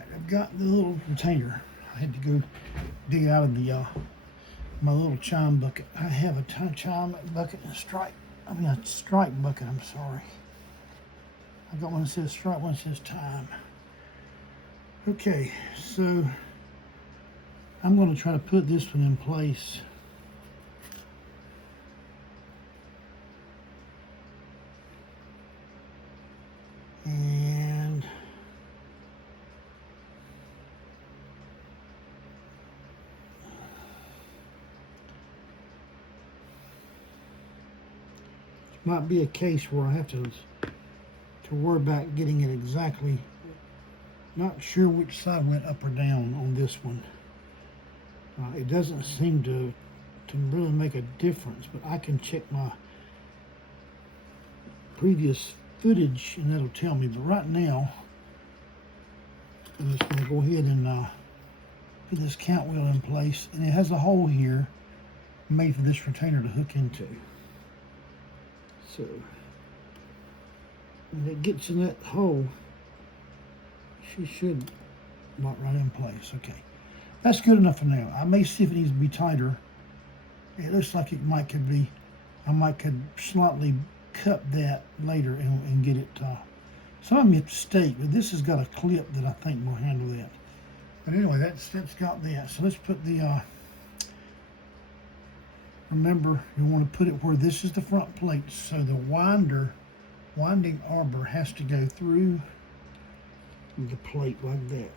Alright, I've got the little retainer. I had to go dig out of the my little chime bucket. I have a chime bucket and a strike. I mean a strike bucket, I'm sorry. I got one that says strike, one that says time. Okay, so I'm going to try to put this one in place. And it might be a case where I have to worry about getting it exactly. Not sure which side went up or down on this one. It doesn't seem to really make a difference, but I can check my previous footage and that'll tell me. But right now, I'm just going to go ahead and put this count wheel in place, and it has a hole here made for this retainer to hook into. So when it gets in that hole, she should lock right in place. Okay, that's good enough for now. I may see if it needs to be tighter. It looks like it might could be. I might could slightly cut that later and get it. Some of them have to stake, but this has got a clip that I think will handle that. But anyway, that's got that. So let's put the. Remember, you want to put it where this is the front plate, so the winding arbor has to go through the plate like that.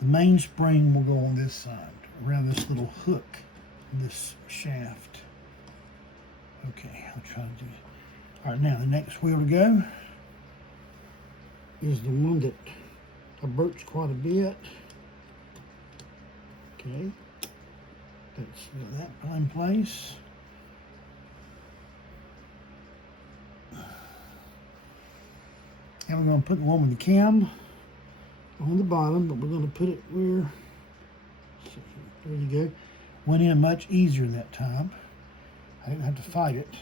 The mainspring will go on this side, around this little hook, this shaft. Okay, I'll try to do it. All right, now the next wheel to go is the one that I broached quite a bit. Okay, let's get that in place. And we're going to put the one with the cam on the bottom, but we're going to put it where, there you go. Went in much easier that time. I didn't have to fight it.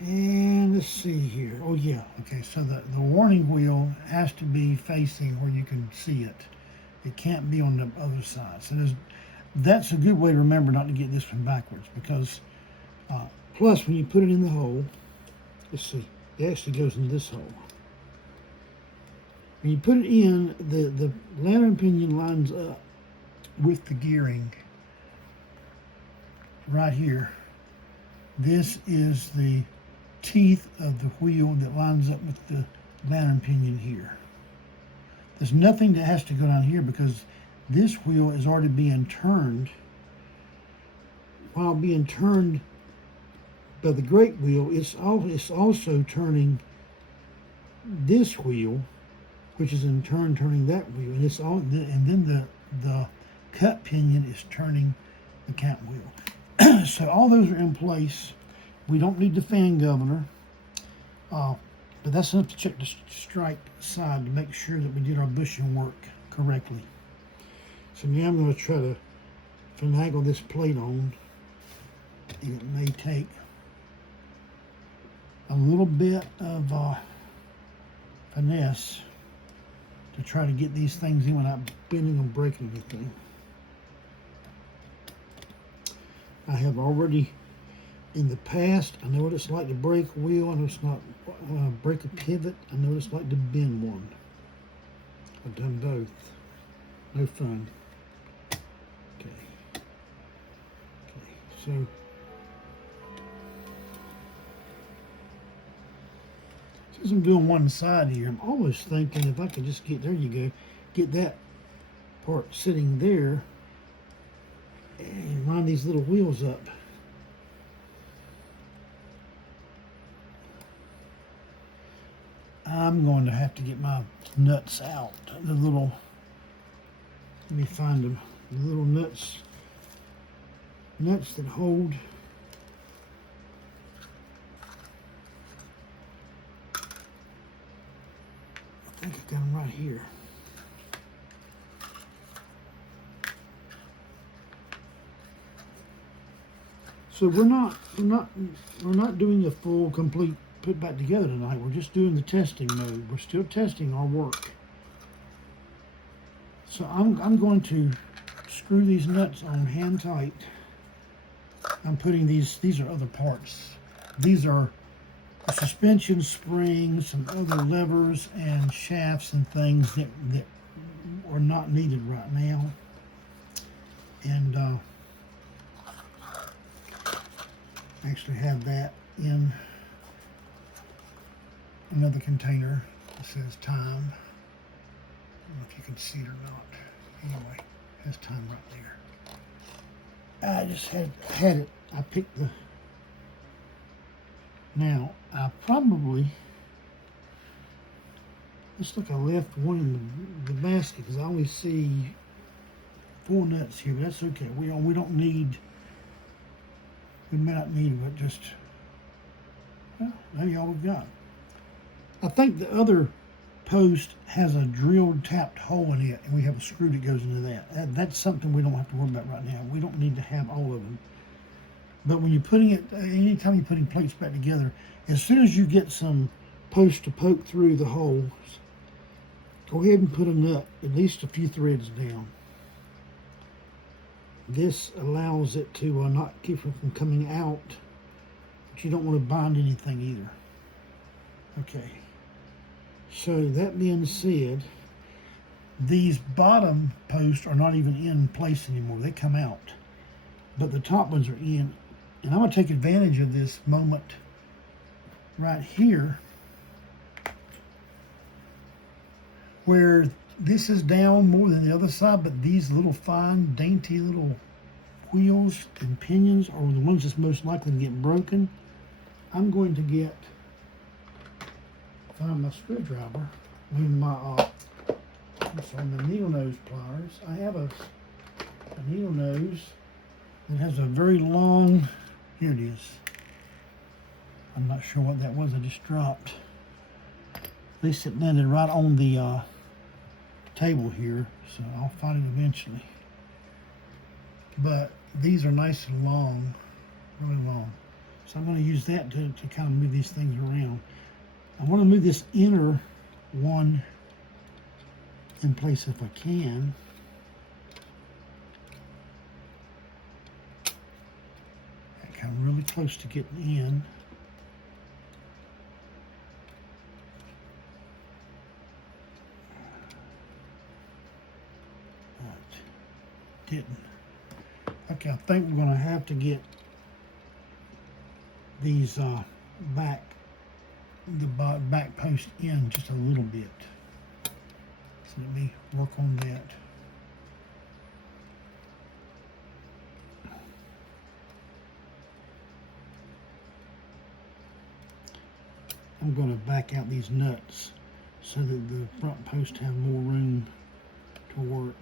And let's see here. Oh yeah, okay, so the warning wheel has to be facing where you can see it. It can't be on the other side. So that's a good way to remember not to get this one backwards, because plus when you put it in the hole, let's see, it actually goes into this hole. When you put it in, the lantern pinion lines up with the gearing right here. This is the teeth of the wheel that lines up with the lantern pinion here. There's nothing that has to go down here because this wheel is already being turned. While being turned by the great wheel, it's also turning this wheel, which is in turn turning that wheel, and then the cut pinion is turning the count wheel. So all those are in place. We don't need the fan governor, but that's enough to check the strike side to make sure that we did our bushing work correctly. So now I'm going to try to finagle this plate on, and it may take a little bit of finesse to try to get these things in without bending or breaking anything. I have already, in the past, I know what it's like to break a wheel. I know it's not break a pivot. I know what it's like to bend one. I've done both. No fun. Okay. So since I'm doing one side here, I'm always thinking if I could just get, there you go, get that part sitting there and line these little wheels up. I'm going to have to get my nuts out. The little, let me find them. The little nuts that hold. I think I got them right here. So we're not doing the full complete put back together tonight. We're just doing the testing mode. We're still testing our work. So I'm going to screw these nuts on hand tight. I'm putting these are other parts. These are the suspension springs, some other levers and shafts and things that are not needed right now. And actually have that in another container that says time. I don't know if you can see it or not. Anyway, it has time right there. I just had it. I picked the. Now I probably looks like I left one in the basket because I only see 4 nuts here, but that's okay. We don't need. We may not need, but just well, maybe all we've got. I think the other post has a drilled tapped hole in it, and we have a screw that goes into that. That's something we don't have to worry about right now. We don't need to have all of them. But when you're putting it, anytime you're putting plates back together, as soon as you get some posts to poke through the holes, go ahead and put a nut, at least a few threads down. This allows it to not keep it from coming out, but you don't want to bind anything either. Okay. So that being said, these bottom posts are not even in place anymore. They come out. But the top ones are in. And I'm going to take advantage of this moment right here where this is down more than the other side, but these little fine, dainty little wheels and pinions are the ones that's most likely to get broken. I'm going to find my screwdriver, my needle nose pliers. I have a needle nose that has a very long, here it is. I'm not sure what that was I just dropped. At least it landed right on the table here, so I'll find it eventually. But these are nice and long, really long. So I'm going to use that to kind of move these things around. I want to move this inner one in place if I can. I come really close to getting in. But didn't. Okay, I think we're going to have to get these back post in just a little bit. So let me work on that. I'm going to back out these nuts so that the front posts have more room to work.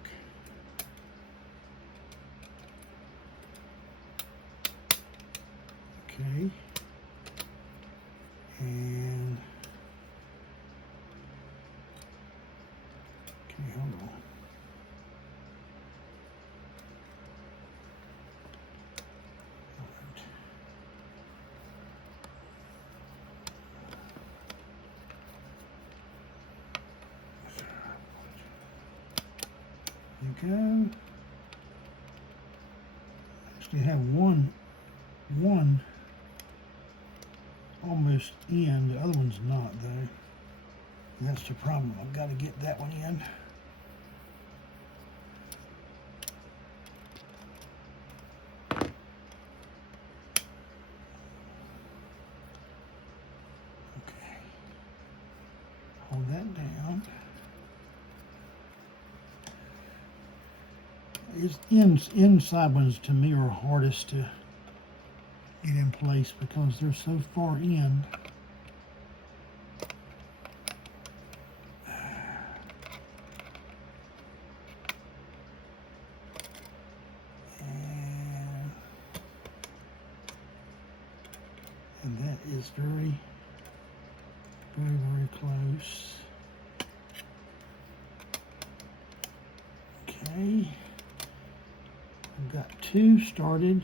Okay. And okay, hold on. There you go. Actually have one almost in, the other one's not though. And that's the problem. I've got to get that one in. Okay. Hold that down. It's inside ones to me are hardest to get in place because they're so far in. And that is very, very, very close. Okay. I've got 2 started.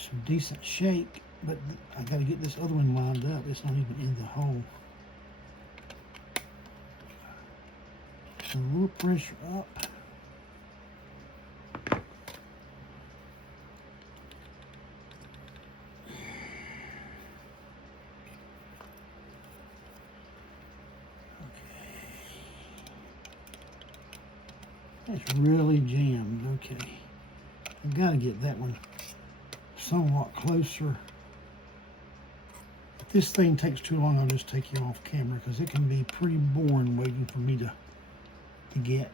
some decent shake, but I got to get this other one lined up. It's not even in the hole. So a little pressure up. It's really jammed. Okay, I've got to get that one somewhat closer. If this thing takes too long, I'll just take you off camera because it can be pretty boring waiting for me to get.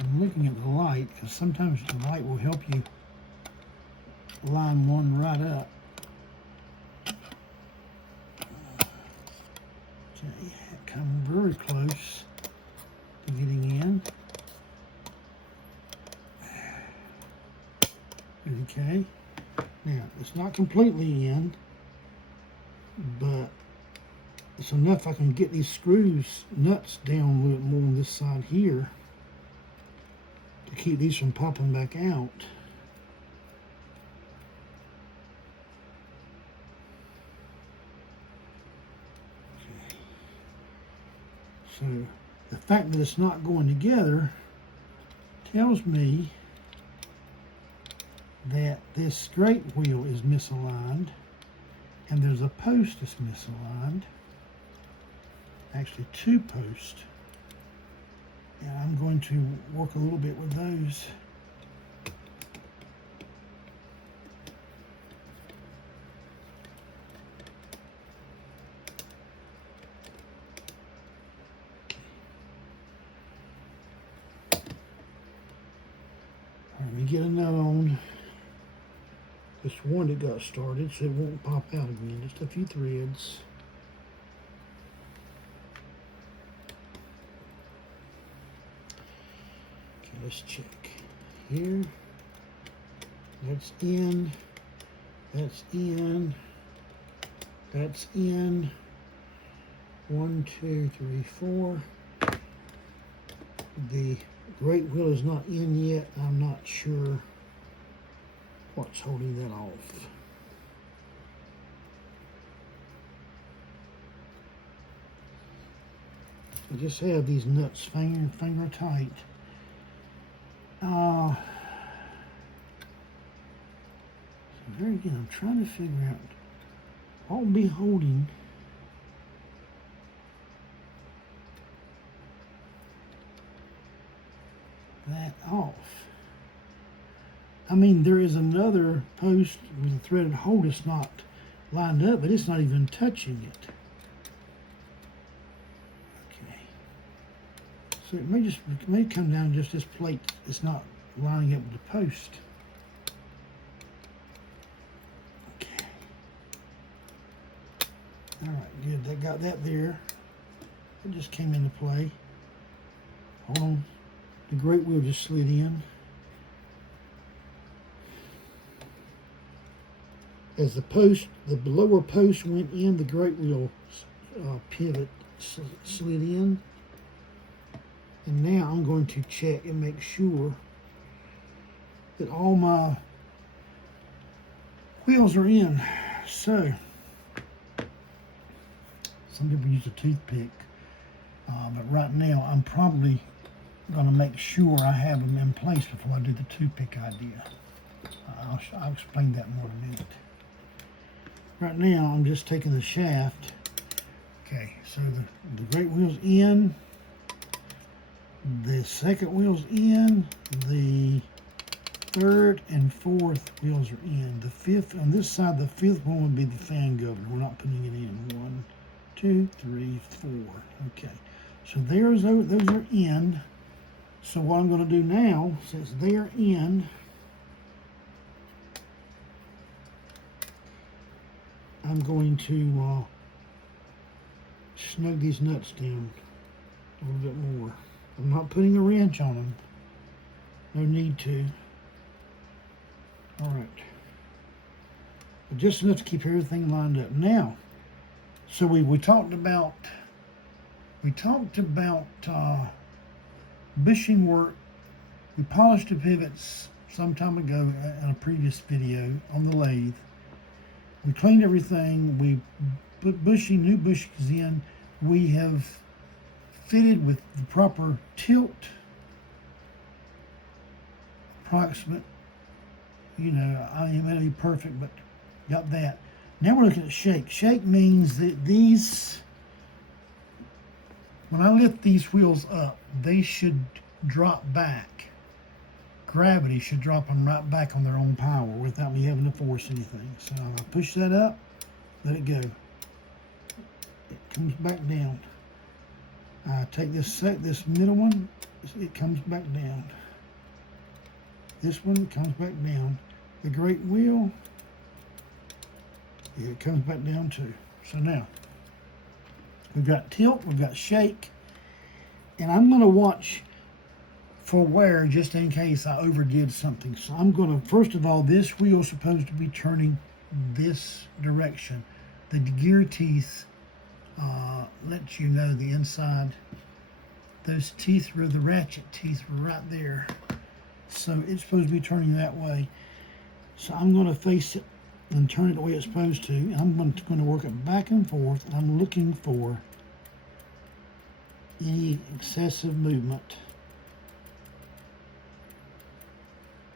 I'm looking at the light because sometimes the light will help you line one right up. Okay, come very close to getting in. Okay, now it's not completely in, but it's enough I can get these screws, nuts down a little bit more on this side here to keep these from popping back out. So the fact that it's not going together tells me that this straight wheel is misaligned and there's a post that's misaligned. Actually, two posts. And I'm going to work a little bit with those. Let me get a nut on this one that got started so it won't pop out again. Just a few threads. Okay, let's check. Here, that's in, that's in, that's in. 1, 2, 3, 4. The great wheel is not in yet. I'm not sure what's holding that off. I just have these nuts finger tight. So there again, I'm trying to figure out what will be holding that off. I mean, there is another post with a threaded hole that's not lined up, but it's not even touching it. Okay. So it may come down just this plate. It's not lining up with the post. Okay. All right, good. That got that there. It just came into play. Hold on. The great wheel just slid in. As the lower post went in, the great wheel pivot slid in. And now I'm going to check and make sure that all my wheels are in. So, some people use a toothpick, but right now I'm probably going to make sure I have them in place before I do the toothpick idea. I'll explain that more in a minute. Right now, I'm just taking the shaft. Okay, so the great wheel's in. The second wheel's in. The third and fourth wheels are in. The fifth, on this side, the fifth one would be the fan governor. We're not putting it in. 1, 2, 3, 4. Okay, so those are in. So what I'm going to do now, since they're in, I'm going to snug these nuts down a little bit more. I'm not putting a wrench on them. No need to. All right. But just enough to keep everything lined up. Now, so we talked about bushing work We polished the pivots some time ago in a previous video on the lathe. We cleaned everything. We put new bushings in. We have fitted with the proper tilt, approximate. You know, I mean, it may not be perfect, but got that. Now we're looking at shake. Shake means that these, when I lift these wheels up, they should drop back. Gravity should drop them right back on their own power without me having to force anything. So I push that up, let it go. It comes back down. I take this middle one, it comes back down. This one comes back down. The great wheel, it comes back down too. So now, we've got tilt, we've got shake, and I'm going to watch for wear just in case I overdid something. So I'm going to, first of all, this wheel is supposed to be turning this direction. The gear teeth let you know the inside. Those teeth were, the ratchet teeth were right there. So it's supposed to be turning that way. So I'm going to face it and turn it the way it's supposed to. And I'm going to work it back and forth. And I'm looking for any excessive movement.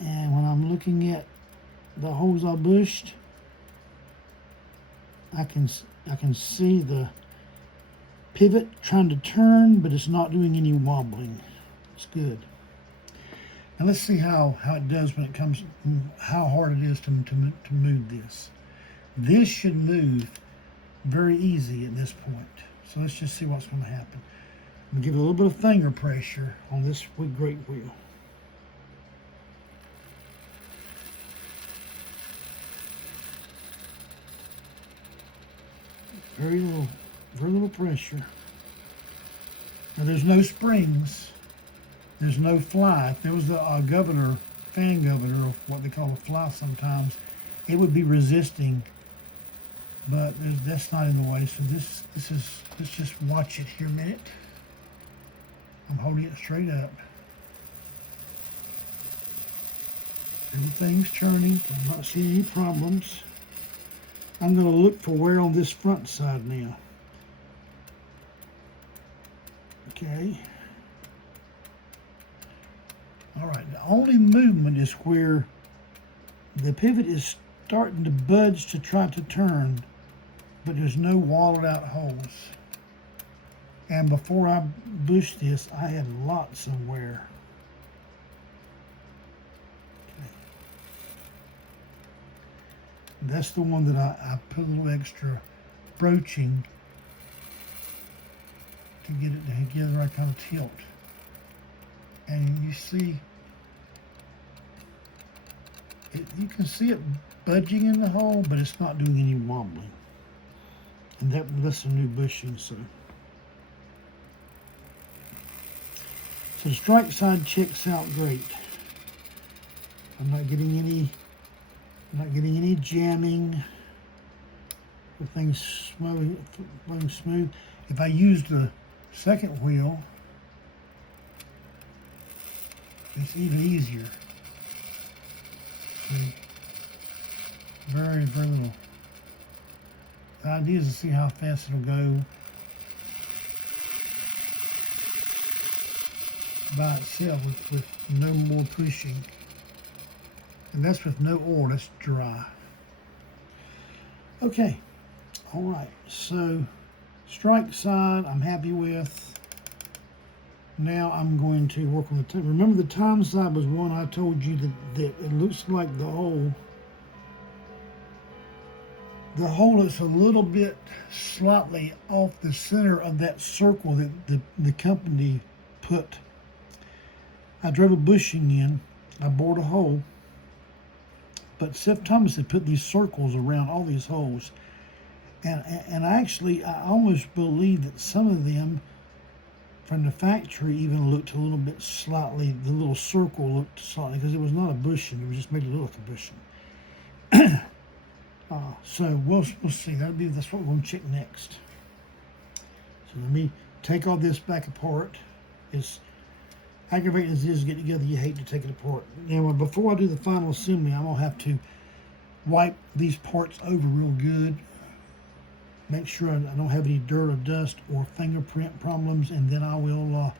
And when I'm looking at the holes I bushed, I can see the pivot trying to turn, but it's not doing any wobbling. It's good. And let's see how it does when it comes, how hard it is to move this. This should move very easy at this point. So let's just see what's going to happen. I'm going to give it a little bit of finger pressure on this great wheel. Very little pressure. Now there's no springs. There's no fly. If there was a fan governor, or what they call a fly sometimes, it would be resisting. But that's not in the way. So let's just watch it here a minute. I'm holding it straight up. Everything's turning. I'm not seeing any problems. I'm going to look for wear on this front side now. Okay. All right, the only movement is where the pivot is starting to budge to try to turn, but there's no walled out holes. And before I bushed this, I had lots of wear. Okay. That's the one that I put a little extra broaching to get it together. I kind of tilt. And you see, you can see it budging in the hole, but it's not doing any wobbling. And that's a new bushing, so the strike side checks out great. I'm not getting any jamming. Everything's flowing smooth. If I use the second wheel, it's even easier. See? Very little. The idea is to see how fast it'll go by itself with no more pushing. And that's with no oil, that's dry. Okay, all right, so strike side I'm happy with. Now I'm going to work on the time. Remember the time side was one I told you that it looks like the hole is a little bit slightly off the center of that circle that the company put. I drove a bushing in, I bored a hole, but Seth Thomas had put these circles around all these holes. And actually, I almost believe that some of them from the factory even looked a little bit slightly, the little circle looked slightly, because it was not a bushing, it was just made it look like a bushing. So we'll see. That's what we're going to check next. So let me take all this back apart. aggravating as it is to get together, you hate to take it apart. Now, before I do the final assembly, I'm going to have to wipe these parts over real good. Make sure I don't have any dirt or dust or fingerprint problems, and then I will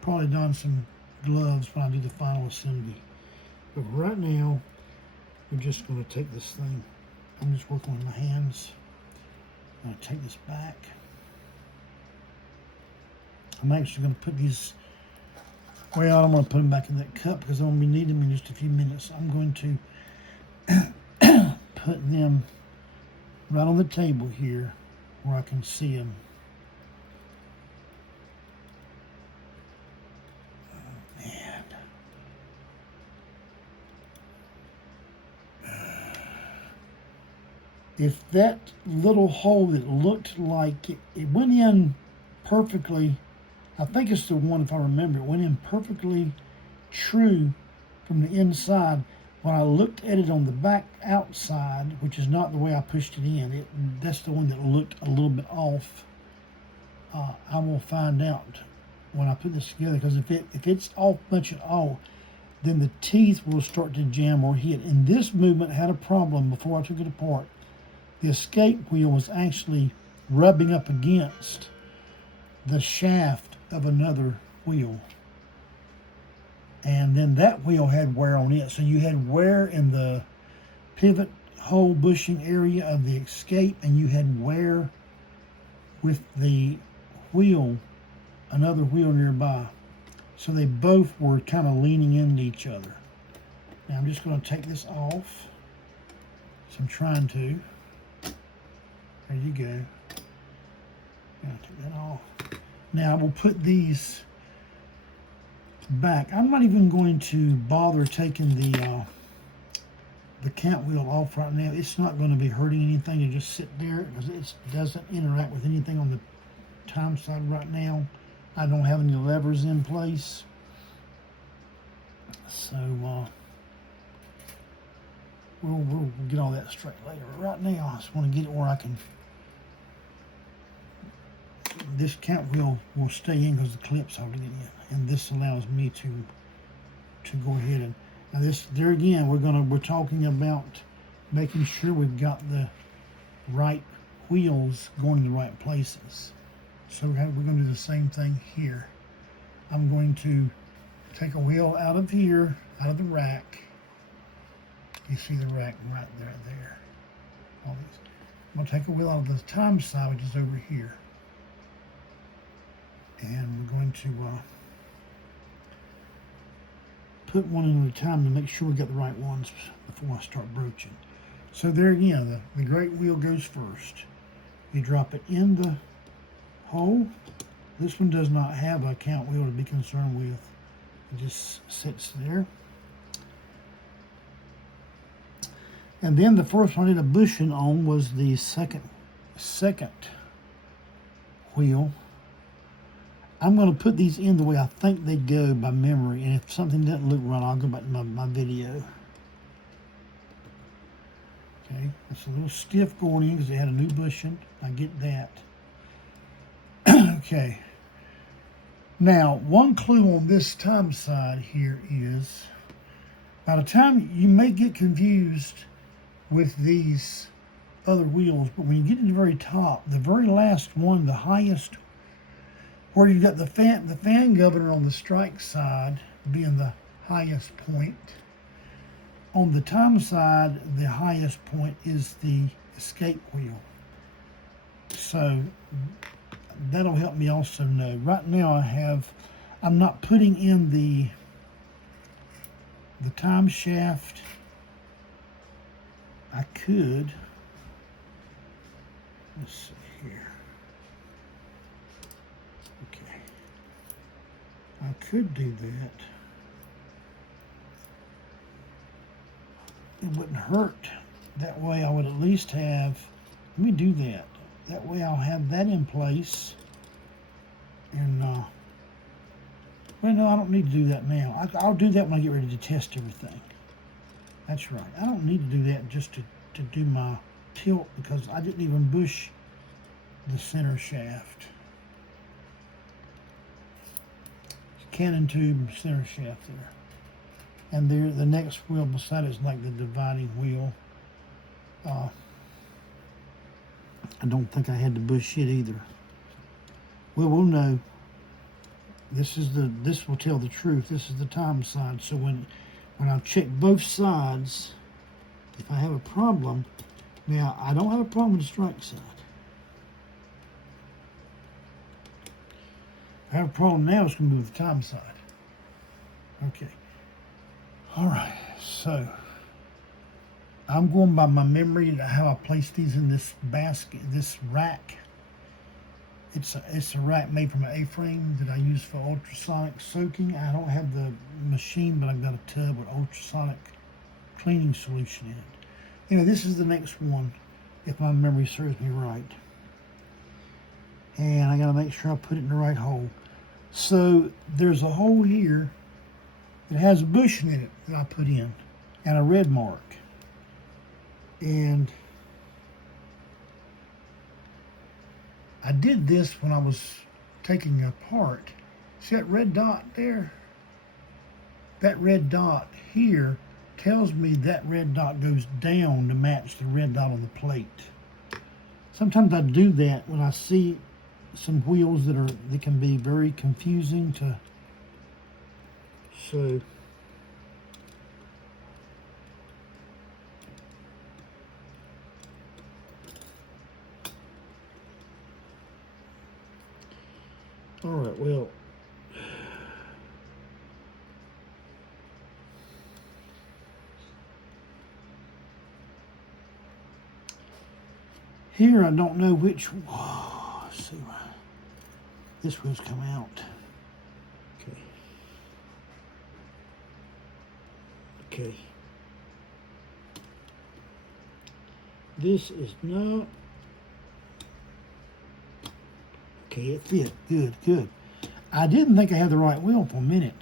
probably don some gloves when I do the final assembly. But right now, we're just going to take this thing. I'm just working with my hands. I'm going to take this back. I'm actually going to put these, well, I'm going to put them back in that cup because I'm going to be needing them in just a few minutes. I'm going to put them right on the table here where I can see them. Oh, man. If that little hole that looked like it went in perfectly, I think it's the one, if I remember, it went in perfectly true from the inside. When I looked at it on the back outside, which is not the way I pushed it in, that's the one that looked a little bit off. I will find out when I put this together, because if it's off much at all, then the teeth will start to jam or hit. And this movement had a problem before I took it apart. The escape wheel was actually rubbing up against the shaft of another wheel. And then that wheel had wear on it. So you had wear in the pivot hole bushing area of the escape, and you had wear with the wheel, another wheel nearby. So they both were kind of leaning into each other. Now I'm just going to take this off. So I'm trying to. There you go. Gotta take that off. Now we'll put these back. I'm not even going to bother taking the cant wheel off right now. It's not going to be hurting anything to just sit there because it doesn't interact with anything on the time side right now. I don't have any levers in place. So we'll get all that straight later. Right now I just want to get it where I can, this cant wheel will stay in because the clip's holding it in, and this allows me to go ahead and, now this, there again, we're talking about making sure we've got the right wheels going in the right places. So we're going to do the same thing here. I'm going to take a wheel out of here, out of the rack. You see the rack right there. All these. I'm going to take a wheel out of the time side, which is over here. And we're going to put one in at a time to make sure we got the right ones before I start broaching. So there again, the great wheel goes first. You drop it in the hole. This one does not have a count wheel to be concerned with. It just sits there. And then the first one I did a bushing on was the second wheel. I'm going to put these in the way I think they go by memory, and if something doesn't look right, I'll go back to my video. Okay, it's a little stiff going in because they had a new bushing. I get that. Okay. Now, one clue on this time side here is, by the time you may get confused with these other wheels, but when you get to the very top, the very last one, the highest, where you've got the fan governor on the strike side being the highest point. On the time side, the highest point is the escape wheel. So that'll help me also know. Right now I'm not putting in the time shaft. I could, let's see here. Okay. I could do that. It wouldn't hurt. That way I would at least have, let me do that. That way I'll have that in place. And, well, no, I don't need to do that now. I'll do that when I get ready to test everything. That's right. I don't need to do that just to do my tilt, because I didn't even bush the center shaft. cannon tube center shaft there. And there, the next wheel beside it is like the dividing wheel. I don't think I had the bush yet either. Well, we'll know. This will tell the truth. This is the time side. So when I check both sides, if I have a problem, now I don't have a problem with the strike side. I have a problem now, it's going to be with the time side. Okay. All right, so I'm going by my memory to how I placed these in this basket, this rack. It's a rack made from an A-frame that I use for ultrasonic soaking. I don't have the machine, but I've got a tub with ultrasonic cleaning solution in it. Anyway, this is the next one, if my memory serves me right. And I got to make sure I put it in the right hole. So there's a hole here that has a bushing in it that I put in, and a red mark. And I did this when I was taking it apart. See that red dot there? That red dot here tells me that red dot goes down to match the red dot on the plate. Sometimes I do that when I see some wheels that can be very confusing to. So all right, well, here I don't know which. Whoa, let's see why this wheel's come out. Okay. Okay. This is not. Okay, it fit. Good, good. I didn't think I had the right wheel for a minute.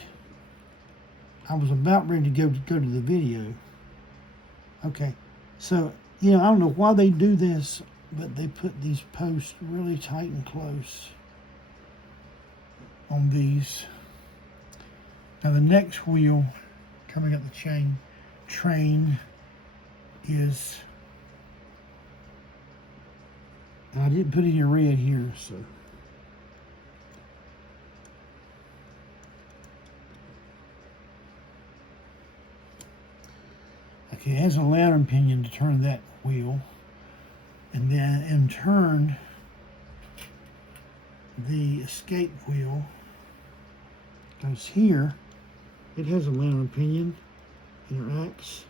I was about ready to go to the video. Okay, so, you know, I don't know why they do this, but they put these posts really tight and close on these. Now the next wheel coming up the train is, and I didn't put any red here, so. Okay, it has a lantern pinion to turn that wheel, and then in turn the escape wheel goes here. It has a lantern pinion, interacts.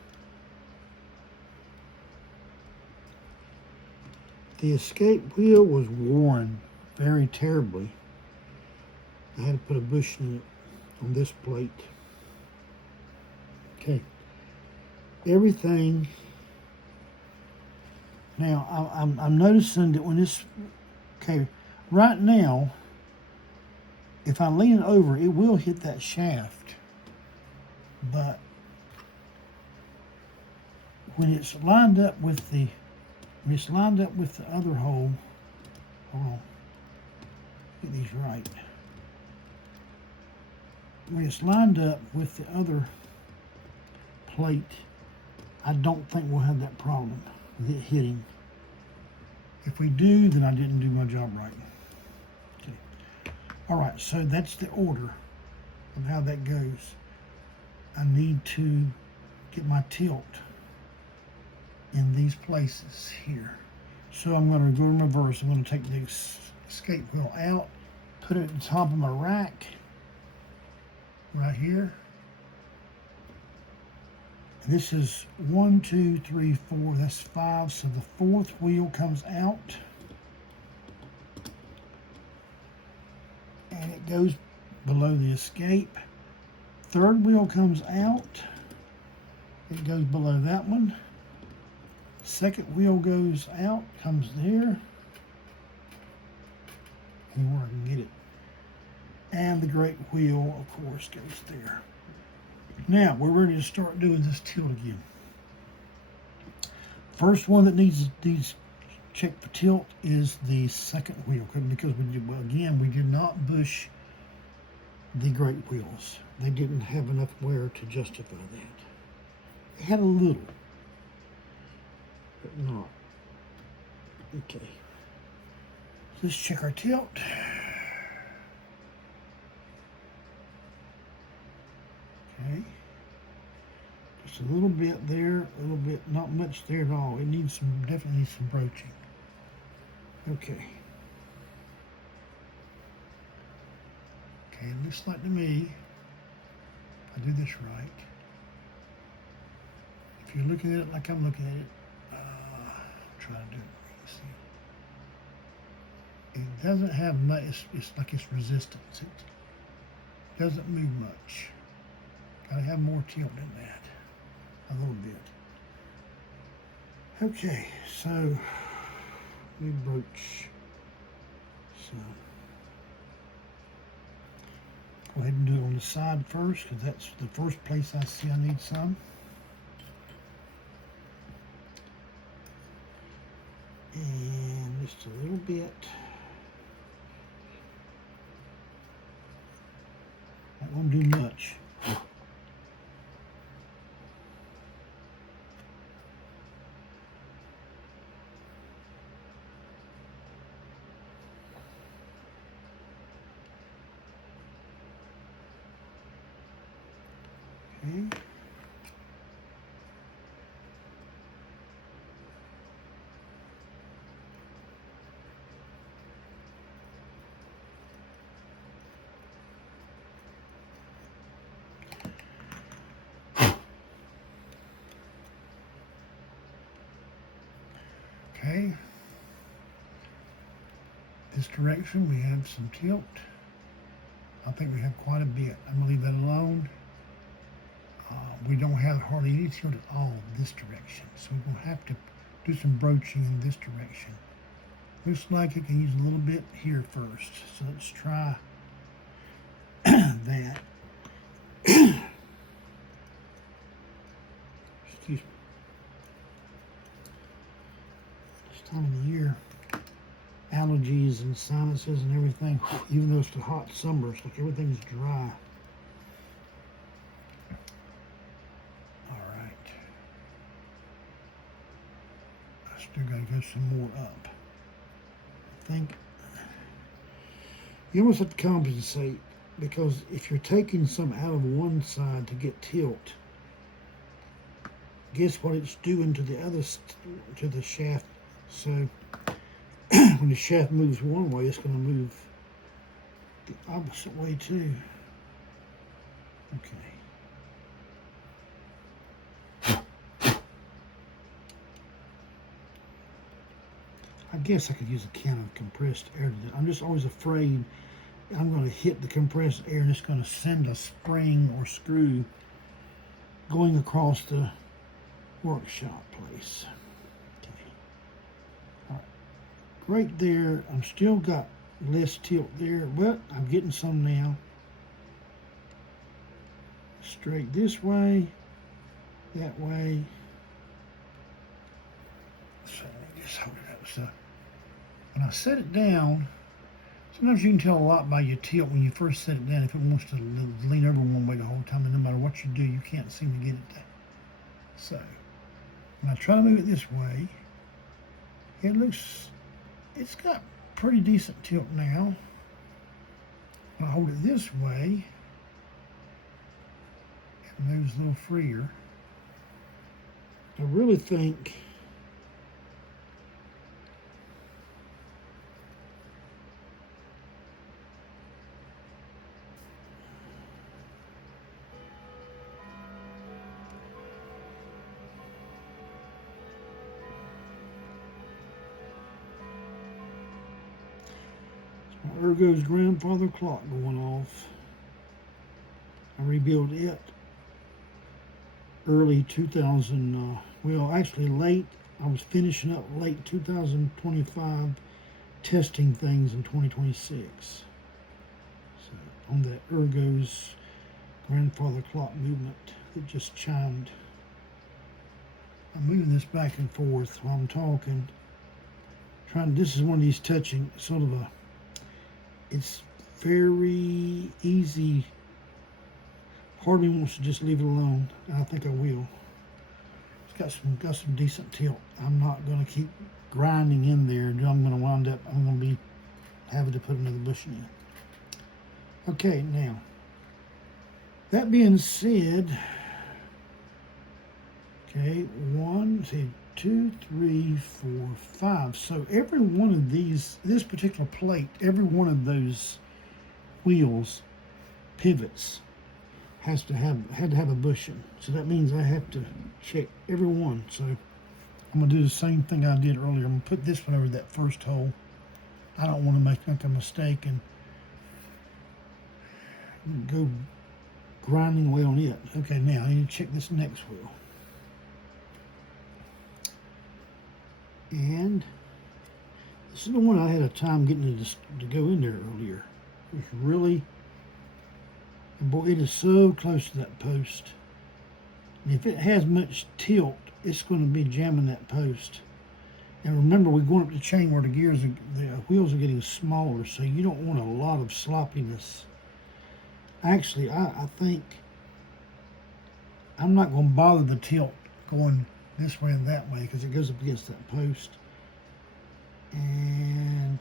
The escape wheel was worn very terribly. I had to put a bushing in it on this plate. Okay. Everything. Now I'm noticing that when this, okay, right now, if I lean it over, it will hit that shaft, but when it's lined up with the other hole, hold on, get these right. When it's lined up with the other plate, I don't think we'll have that problem with it hitting. If we do, then I didn't do my job right. Okay. All right, so that's the order of how that goes. I need to get my tilt in these places here. So I'm going to go in reverse. I'm going to take the escape wheel out, put it at the top of my rack, right here. This is 1, 2, 3, 4, that's 5. So the fourth wheel comes out. And it goes below the escape. Third wheel comes out. It goes below that one. Second wheel goes out, comes here. Anywhere I can get it. And the great wheel, of course, goes there. Now, we're ready to start doing this tilt again. First one that needs check for tilt is the second wheel, because we did not bush the great wheels. They didn't have enough wear to justify that. They had a little, but not. Okay. Let's check our tilt. Okay. Just a little bit there, a little bit, not much there at all. It needs some, definitely needs some broaching. Okay. Okay, it looks like to me, if I do this right, if you're looking at it like I'm looking at it, try to do it. See, it doesn't have much. It's like it's resistance. It doesn't move much. Gotta have more tilt than that, a little bit. Okay, so we broach. So go ahead and do it on the side first, because that's the first place I see I need some. And just a little bit. That won't do much. Okay. Okay, this direction we have some tilt. I think we have quite a bit. I'm going to leave that alone. We don't have hardly any tilt at all in this direction, so we're going to have to do some broaching in this direction. Looks like it can use a little bit here first, so let's try that. Excuse me. This time of the year, allergies and sinuses and everything, even though it's the hot summer, it's like everything's dry. All right. I still gotta go some more up. I think you almost have to compensate, because if you're taking some out of one side to get tilt, guess what it's doing to the other, to the shaft. So when the shaft moves one way, it's going to move the opposite way too. Okay. I guess I could use a can of compressed air. I'm just always afraid I'm going to hit the compressed air and it's going to send a spring or screw going across the workshop place. Right there, I'm still got less tilt there, but I'm getting some now. Straight this way, that way. So let me just hold it up. So when I set it down, sometimes you can tell a lot by your tilt when you first set it down. If it wants to lean over one way the whole time, and no matter what you do, you can't seem to get it there. So when I try to move it this way, it looks, it's got pretty decent tilt now. When I hold it this way, it moves a little freer. I really think Ergo's grandfather clock going off. I rebuilt it early 2000, well actually late, I was finishing up late 2025, testing things in 2026. So on that Ergo's grandfather clock movement that just chimed. I'm moving this back and forth while I'm talking. This is one of these touching, sort of a, it's very easy. Part of me wants to just leave it alone, and I think I will. It's got some decent tilt. I'm not going to keep grinding in there. I'm going to wind up. I'm going to be having to put another bushing in. Okay, now that being said, okay, 1, 2, 3, 4, 5. So every one of these, this particular plate, every one of those wheels pivots had to have a bushing. So that means I have to check every one. So I'm gonna do the same thing I did earlier. I'm gonna put this one over that first hole. I don't want to make a mistake and go grinding away on it. Okay, now I need to check this next wheel. And this is the one I had a time getting to go in there earlier. It was really, and boy, it is so close to that post. And if it has much tilt, it's going to be jamming that post. And remember, we're going up the chain where the wheels are getting smaller, so you don't want a lot of sloppiness. Actually, I think I'm not going to bother the tilt going this way and that way because it goes up against that post. And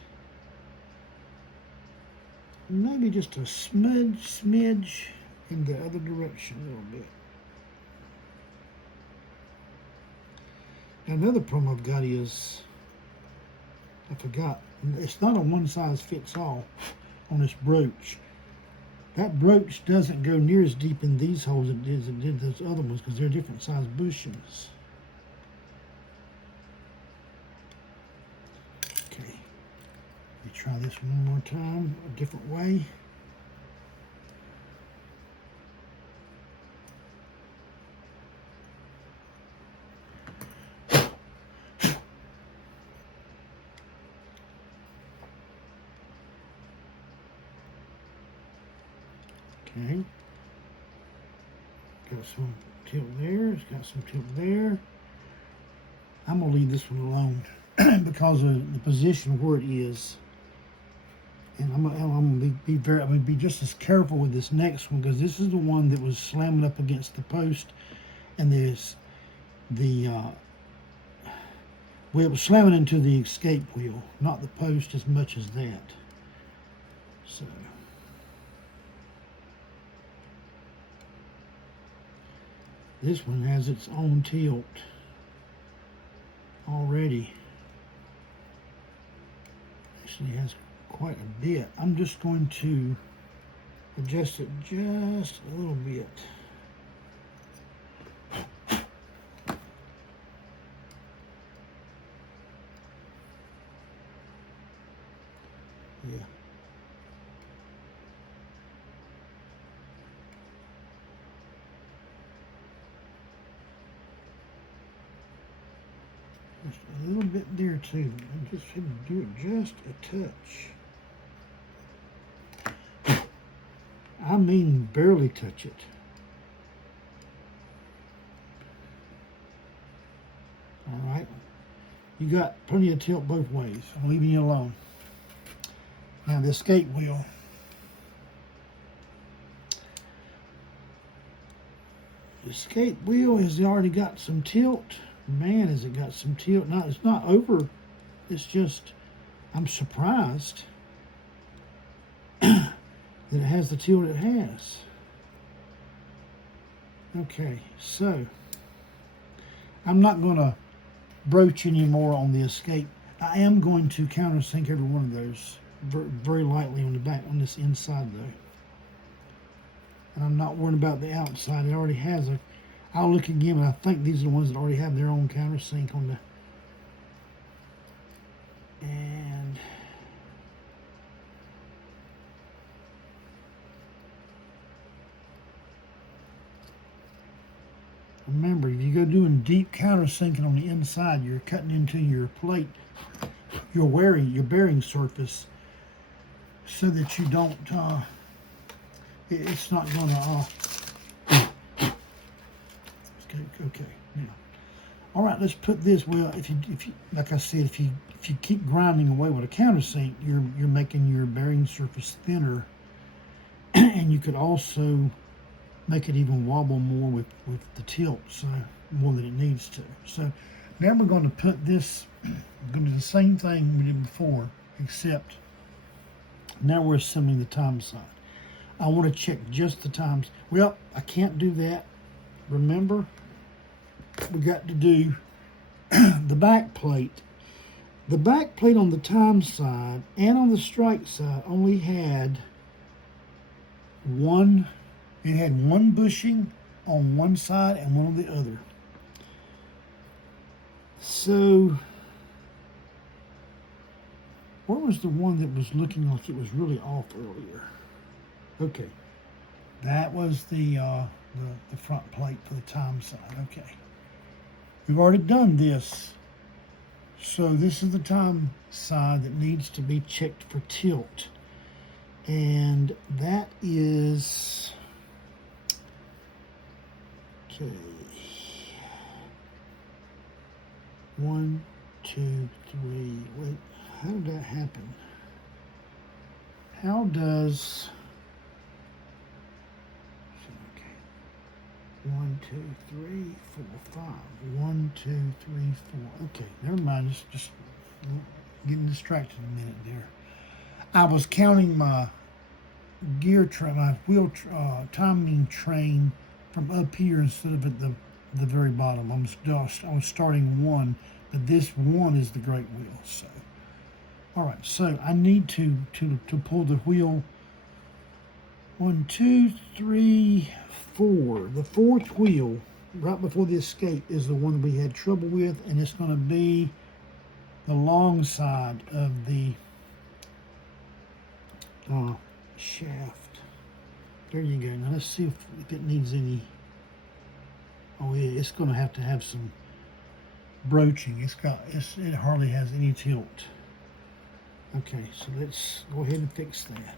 maybe just a smidge in the other direction a little bit. Another problem I've got is, I forgot, it's not a one-size-fits-all on this broach. That broach doesn't go near as deep in these holes as it did those other ones because they're different size bushings. Okay, let me try this one more time, a different way. Okay, got some tilt there, it's got some tilt there. I'm going to leave this one alone because of the position where it is. And I'm going to be just as careful with this next one because this is the one that was slamming up against the post. And there's well, it was slamming into the escape wheel, not the post as much as that. So this one has its own tilt already. Actually has quite a bit. I'm just going to adjust it just a little bit. Yeah. Just a little bit there too. I'm just going to do it just a touch. I mean barely touch it. All right. You got plenty of tilt both ways. I'm leaving you alone. Now the escape wheel. The escape wheel has already got some tilt. Man, has it got some tilt. Now, it's not over. It's just, I'm surprised that it has the tilt it has. Okay, so I'm not going to broach anymore on the escape. I am going to countersink every one of those very lightly on the back, on this inside though. And I'm not worried about the outside. It already has a, I'll look again, but I think these are the ones that already have their own countersink on the, and remember, if you go doing deep countersinking on the inside, you're cutting into your plate, your bearing surface, so that you don't, it's not going to, okay, now, All right, let's put this. Well, if you like I said, if you keep grinding away with a countersink, you're making your bearing surface thinner, and you could also make it even wobble more with the tilt, so more than it needs to. So now we're going to put this. We're going to do the same thing we did before, except now we're assembling the time side. I want to check just the times. Well, I can't do that. Remember, we got to do the back plate. The back plate on the time side and on the strike side only had one. It had one bushing on one side and one on the other. So, where was the one that was looking like it was really off earlier? Okay, that was the front plate for the time side. Okay, we've already done this. So this is the time side that needs to be checked for tilt. And that is, okay, 1, 2, 3, wait, how did that happen? How does, okay, 1, 2, 3, 4, 5, 1, 2, 3, 4, okay, never mind, just getting distracted a minute there. I was counting my gear train, my wheel timing train from up here instead of at the very bottom. I was starting 1, but this 1 is the great wheel. So, all right. So I need to pull the wheel. 1, 2, 3, 4. The fourth wheel, right before the escape, is the one that we had trouble with, and it's going to be the long side of the shaft. There you go. Now let's see if it needs any. Oh yeah, it's going to have some broaching. It hardly has any tilt. Okay, so let's go ahead and fix that.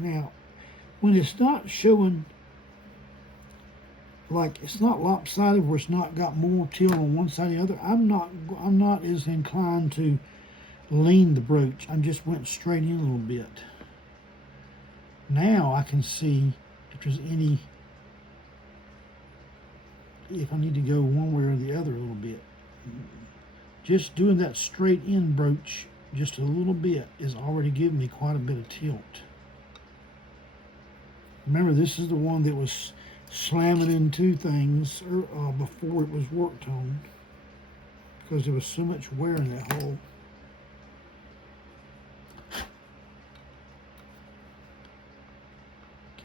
Now, when it's not showing, like it's not lopsided, where it's not got more tilt on one side or the other, I'm not as inclined to lean the broach. I just went straight in a little bit. Now I can see if there's any, if I need to go one way or the other a little bit. Just doing that straight in broach just a little bit is already giving me quite a bit of tilt. Remember, this is the one that was slamming into things before it was worked on, because there was so much wear in that hole.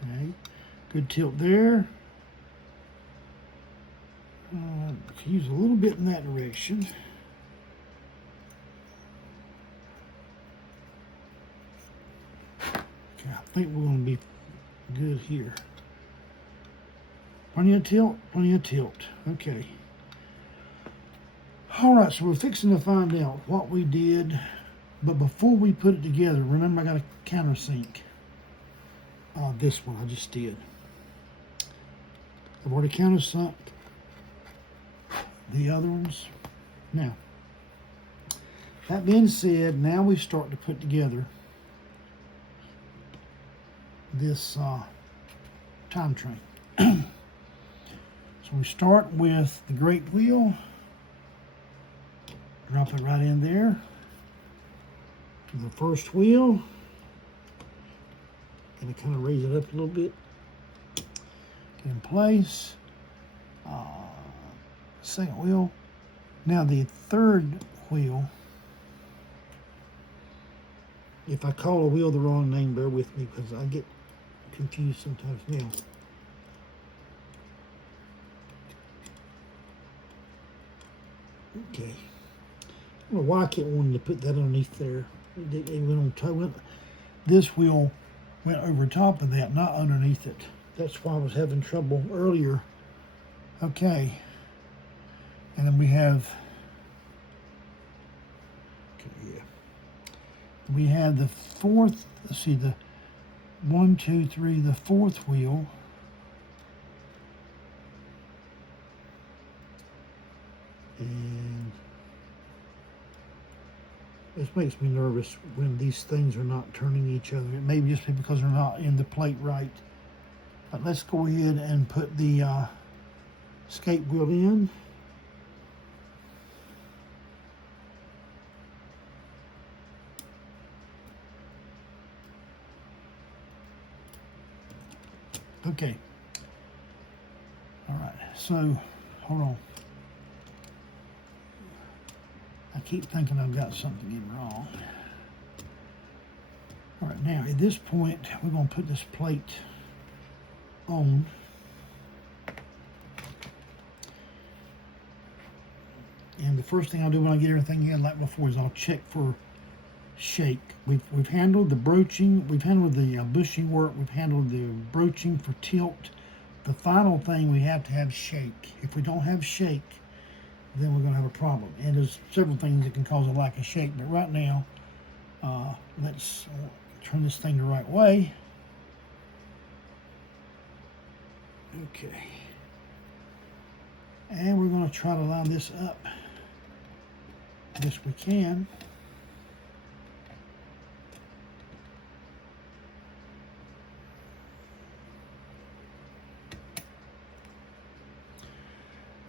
Okay, good tilt there. Could use a little bit in that direction. Okay, I think we're going to be good here. Plenty of tilt, plenty of tilt. Okay. All right, so we're fixing to find out what we did. But before we put it together, remember I got a countersink. This one I just did. I've already countersunk the other ones. Now, that being said, now we start to put together this time train. So we start with the great wheel. Drop it right in there to the first wheel. Gonna kind of raise it up a little bit. Get in place. Second wheel. Now the third wheel. If I call a wheel the wrong name, bear with me because I get confused sometimes now. Okay. I don't know why I kept wanting to put that underneath there. It went on top. This wheel went over top of that, not underneath it. That's why I was having trouble earlier. Okay. And then we have, okay, yeah. We have the fourth, let's see, the 1, 2, 3, the fourth wheel. And this makes me nervous when these things are not turning each other. It may just be because they're not in the plate right. But let's go ahead and put the escape wheel in. Okay. All right, so hold on. I keep thinking I've got something in wrong. All right, now at this point, we're going to put this plate on. And the first thing I'll do when I get everything in, like before, is I'll check for shake. We've handled the broaching, we've handled the bushing work, we've handled the broaching for tilt. The final thing, we have to have shake. If we don't have shake, then we're going to have a problem. And there's several things that can cause a lack of shake. But right now, let's turn this thing the right way. Okay. And we're going to try to line this up best we can.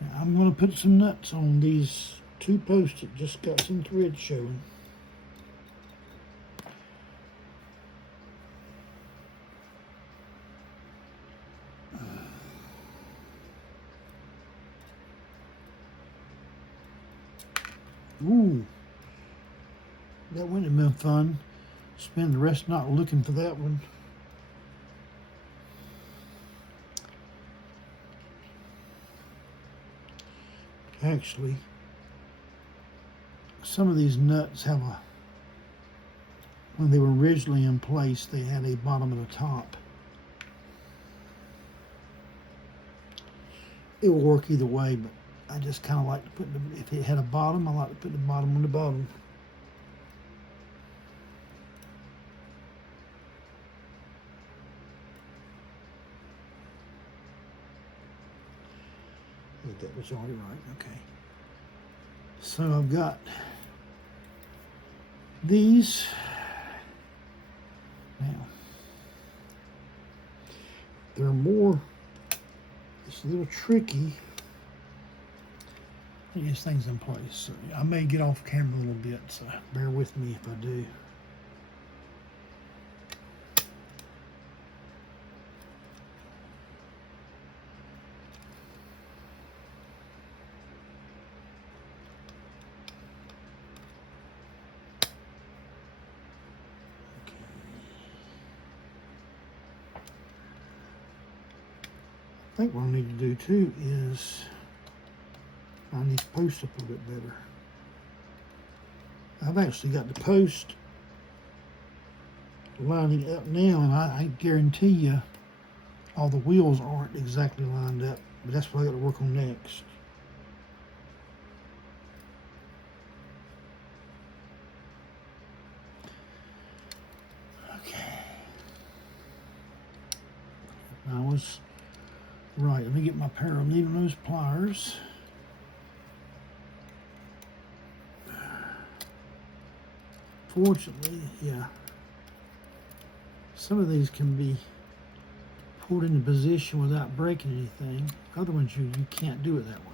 Now I'm going to put some nuts on these two posts that just got some thread showing. Ooh, that wouldn't have been fun. Spend the rest not looking for that one. Actually, some of these nuts have a, when they were originally in place, they had a bottom and a top. It will work either way, but I just kind of like to put the, if it had a bottom, I like to put the bottom on the bottom. I think that was already right, okay. So I've got these. Now, they're more, it's a little tricky. Get these things in place. So I may get off camera a little bit, so bear with me if I do. I think what I need to do too is line these posts up a little bit better. I've actually got the post lining up now, and I guarantee you all the wheels aren't exactly lined up, but that's what I got to work on next. Okay. I was right. Let me get my pair of needle nose pliers. Fortunately, yeah, some of these can be pulled into position without breaking anything. Other ones you can't do it that way.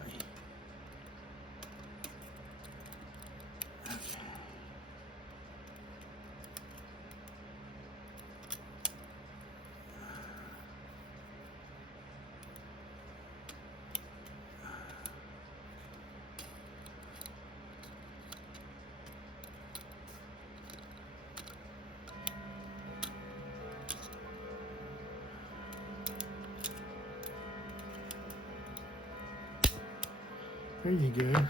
There you go. That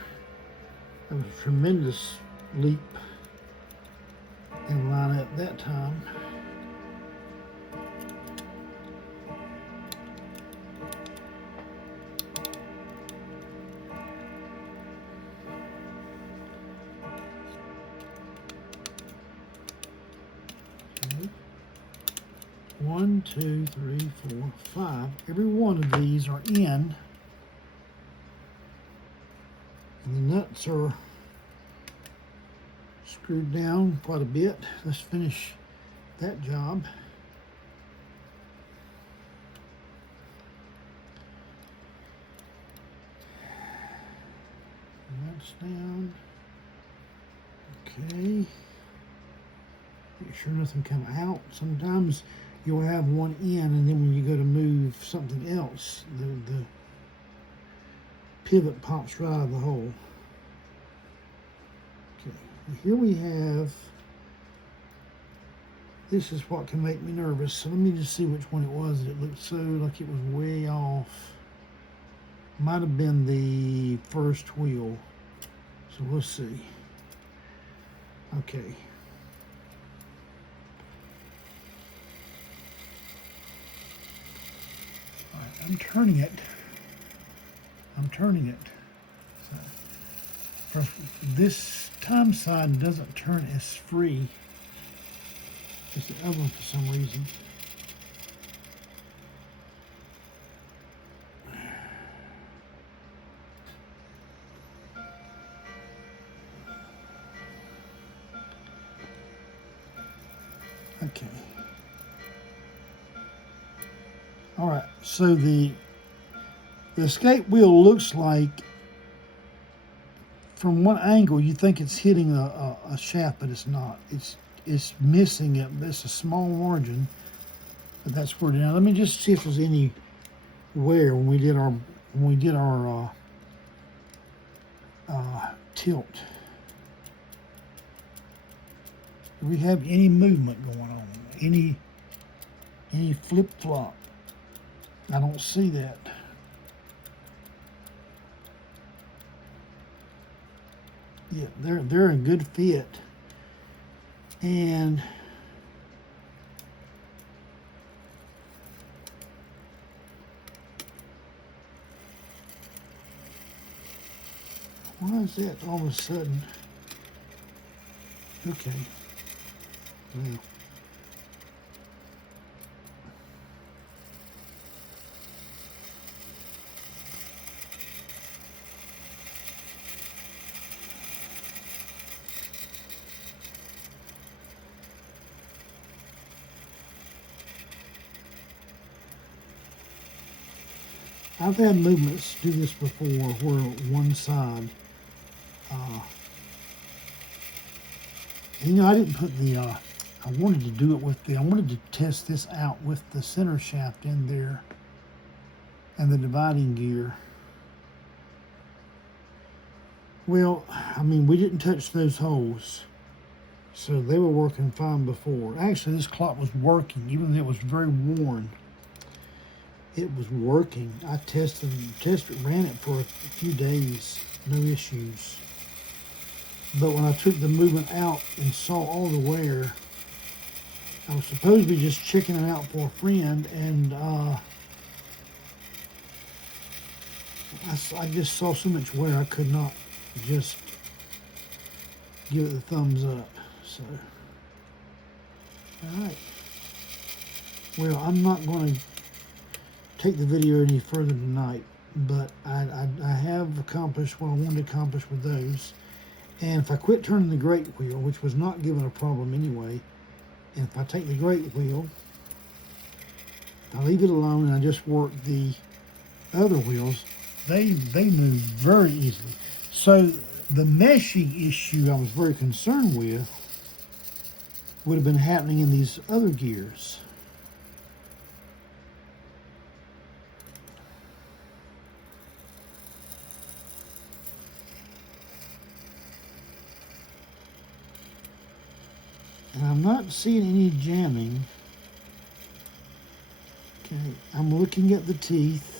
was a tremendous leap in line up that time. Okay. 1, 2, 3, 4, 5. Every one of these are in And the nuts are screwed down quite a bit. Let's finish that job. Nuts down. Okay. Make sure nothing come out. Sometimes you'll have one in, and then when you go to move something else, the pivot pops right out of the hole. Okay, here we have, this is what can make me nervous. So let me just see which one it was. It looked so like it was way off. Might have been the first wheel. So we'll see. Okay. All right, I'm turning it. So, this time side doesn't turn as free as the other one for some reason. Okay. All right, so the escape wheel looks like, from one angle, you think it's hitting a shaft, but it's not. It's missing it. It's a small margin, but that's where it is. Now, let me just see if there's any wear when we did our tilt. Do we have any movement going on? Any flip flop? I don't see that. Yeah, they're a good fit. And why is that all of a sudden? Okay. Well. I've had movements do this before where one side, I didn't put I wanted to do it with I wanted to test this out with the center shaft in there and the dividing gear. Well, I mean, we didn't touch those holes, so they were working fine before. Actually, this clock was working, even though it was very worn. It was working. I ran it for a few days, no issues. But when I took the movement out and saw all the wear, I was supposed to be just checking it out for a friend, and I just saw so much wear I could not just give it the thumbs up. So, all right. Well, I'm not going to take the video any further tonight, but I have accomplished what I wanted to accomplish with those. And if I quit turning the great wheel, which was not given a problem anyway, and if I take the great wheel, I leave it alone and I just work the other wheels, they move very easily. So the meshing issue I was very concerned with would have been happening in these other gears. And I'm not seeing any jamming. Okay, I'm looking at the teeth.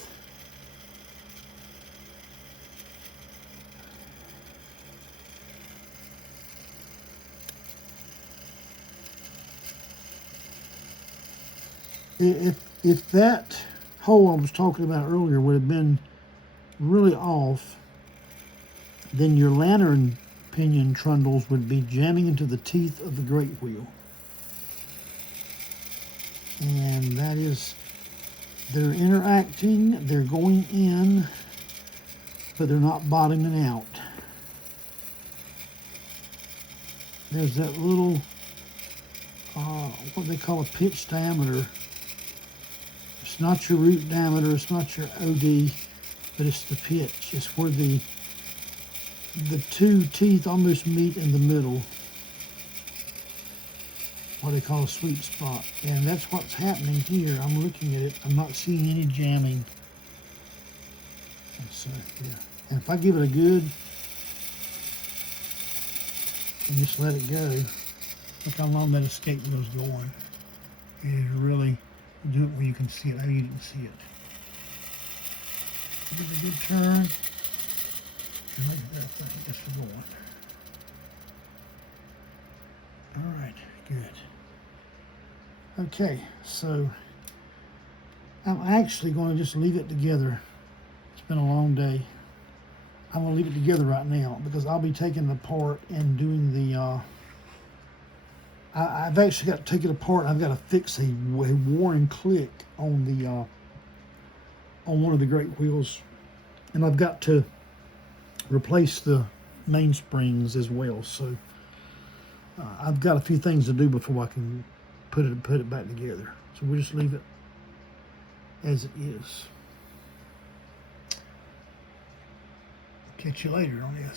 If that hole I was talking about earlier would have been really off, then your lantern pinion trundles would be jamming into the teeth of the great wheel. And that is, they're interacting, they're going in, but they're not bottoming out. there's that little, what they call a pitch diameter. It's not your root diameter, it's not your OD, but it's the pitch. It's where the two teeth almost meet in the middle, what they call a sweet spot. And that's what's happening here. I'm looking at it, I'm not seeing any jamming. So, yeah. And if I give it a good, and just let it go, look how long that escape wheel's going. It is really, do it where you can see it, how you can see it. Give it a good turn, and look at that thing just for going. All right, good. Okay, so I'm actually going to just leave it together. It's been a long day. I'm going to leave it together right now because I'll be taking it apart and doing the, I've actually got to take it apart. I've got to fix a worn click on the, on one of the great wheels. And I've got to replace the mainsprings as well. So I've got a few things to do before I can put it back together. So we'll just leave it as it is. Catch you later on this.